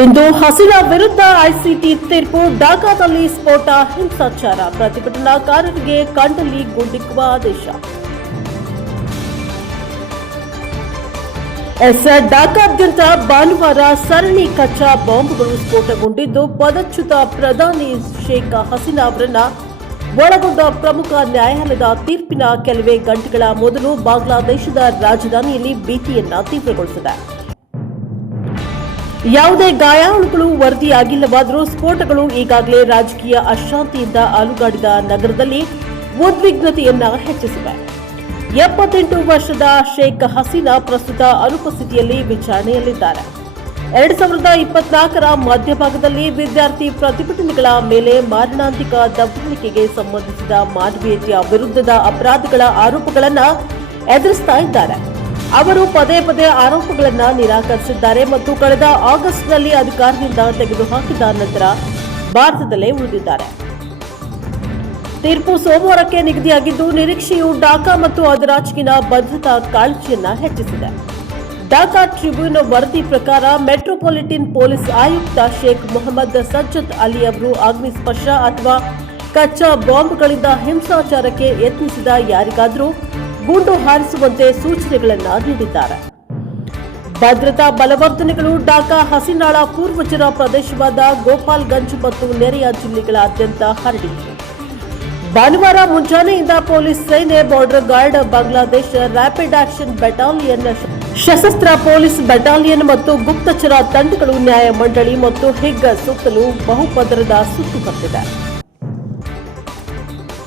ಇಂದು ಹಸೀನಾ ವಿರುದ್ಧ ಐಸಿಟಿ ತೀರ್ಪು. ಢಾಕಾದಲ್ಲಿ ಸ್ಫೋಟ, ಹಿಂಸಾಚಾರ, ಪ್ರತಿಭಟನಾಕಾರರಿಗೆ ಕಂಡಲ್ಲಿ ಗುಂಡಿಕ್ಕುವ ಆದೇಶ. ಢಾಕಾದ್ಯಂತ ಭಾನುವಾರ ಸರಣಿ ಕಚ್ಚಾ ಬಾಂಬ್ಗಳು ಸ್ಫೋಟಗೊಂಡಿದ್ದು, ಪದಚ್ಯುತ ಪ್ರಧಾನಿ ಶೇಖ್ ಹಸೀನಾ ಅವರನ್ನ ಒಳಗೊಂಡ ಪ್ರಮುಖ ನ್ಯಾಯಾಲಯದ ತೀರ್ಪಿನ ಕೆಲವೇ ಗಂಟೆಗಳ ಮೊದಲು ಬಾಂಗ್ಲಾದೇಶದ ರಾಜಧಾನಿಯಲ್ಲಿ ಭೀತಿಯನ್ನ ತೀವ್ರಗೊಳಿಸಿದೆ. ಯಾವುದೇ ಗಾಯಾಳುಗಳು ವರದಿಯಾಗಿಲ್ಲವಾದರೂ ಸ್ಫೋಟಗಳು ಈಗಾಗಲೇ ರಾಜಕೀಯ ಅಶಾಂತಿಯಿಂದ ಅಲುಗಾಡಿದ ನಗರದಲ್ಲಿ ಉದ್ವಿಗ್ನತೆಯನ್ನ ಹೆಚ್ಚಿಸಿವೆ. 78 ವರ್ಷದ ಶೇಖ್ ಹಸೀನಾ ಪ್ರಸ್ತುತ ಅನುಪಸ್ಥಿತಿಯಲ್ಲಿ ವಿಚಾರಣೆಯಲ್ಲಿದ್ದಾರೆ. 2024ರ ಮಧ್ಯಭಾಗದಲ್ಲಿ ವಿದ್ಯಾರ್ಥಿ ಪ್ರತಿಭಟನೆಗಳ ಮೇಲೆ ಮಾರಣಾಂತಿಕ ದಬ್ಬಾಳಿಕೆಗೆ ಸಂಬಂಧಿಸಿದ ಮಾನವೀಯತೆಯ ವಿರುದ್ಧದ ಅಪರಾಧಗಳ ಆರೋಪಗಳನ್ನು ಎದುರಿಸ್ತಾ ಇದ್ದಾರೆ. ಅವರು ಪದೇ ಪದೇ ಆರೋಪಗಳನ್ನು ನಿರಾಕರಿಸಿದ್ದಾರೆ ಮತ್ತು ಕಳೆದ ಆಗಸ್ಟ್ನಲ್ಲಿ ಅಧಿಕಾರದಿಂದ ತೆಗೆದುಹಾಕಿದ ನಂತರ ಭಾರತದಲ್ಲೇ ಉಳಿದಿದ್ದಾರೆ. ತೀರ್ಪು ಸೋಮವಾರಕ್ಕೆ ನಿಗದಿಯಾಗಿದ್ದು, ನಿರೀಕ್ಷೆಯು ಢಾಕಾ ಮತ್ತು ಅದರಾಚೆಗಿನ ಭದ್ರತಾ ಕಾಳಜಿಯನ್ನ ಹೆಚ್ಚಿಸಿದೆ. ಢಾಕಾ ಟ್ರಿಬ್ಯೂನ್ ವರದಿ ಪ್ರಕಾರ ಮೆಟ್ರೋಪಾಲಿಟನ್ ಪೊಲೀಸ್ ಆಯುಕ್ತ ಶೇಖ್ ಮೊಹಮ್ಮದ್ ಸಜ್ಜದ್ ಅಲಿ ಅವರು ಅಗ್ನಿಸ್ಪರ್ಶ ಅಥವಾ ಕಚ್ಚಾ ಬಾಂಬ್ಗಳಿಂದ ಹಿಂಸಾಚಾರಕ್ಕೆ ಯತ್ನಿಸಿದ ಯಾರಿಗಾದರೂ ಗುಂಡು ಹಾರಿಸುವಂತೆ ಸೂಚನೆಗಳನ್ನು ನೀಡಿದ್ದಾರೆ. ಭದ್ರತಾ ಬಲವರ್ಧನೆಗಳು ಢಾಕಾ ಹಸೀನಾಳ ಪೂರ್ವಜರ ಪ್ರದೇಶವಾದ ಗೋಪಾಲ್ಗಂಜ್ ಮತ್ತು ನೆರೆಯ ಜಿಲ್ಲೆಗಳಾದ್ಯಂತ ಹರಡಿವೆ. ಭಾನುವಾರ ಮುಂಜಾನೆಯಿಂದ ಪೊಲೀಸ್ ಸೇನೆ, border guard, Bangladesh rapid action battalion, ಸಶಸ್ತ್ರ ಪೊಲೀಸ್ ಬೆಟಾಲಿಯನ್ ಮತ್ತು ಗುಪ್ತಚರ ತಂಡಗಳು ನ್ಯಾಯಮಂಡಳಿ ಮತ್ತು ಹಿಗ್ ಸುತ್ತಲೂ ಬಹುಪದರದ ಸುತ್ತುವರೆದಿದೆ.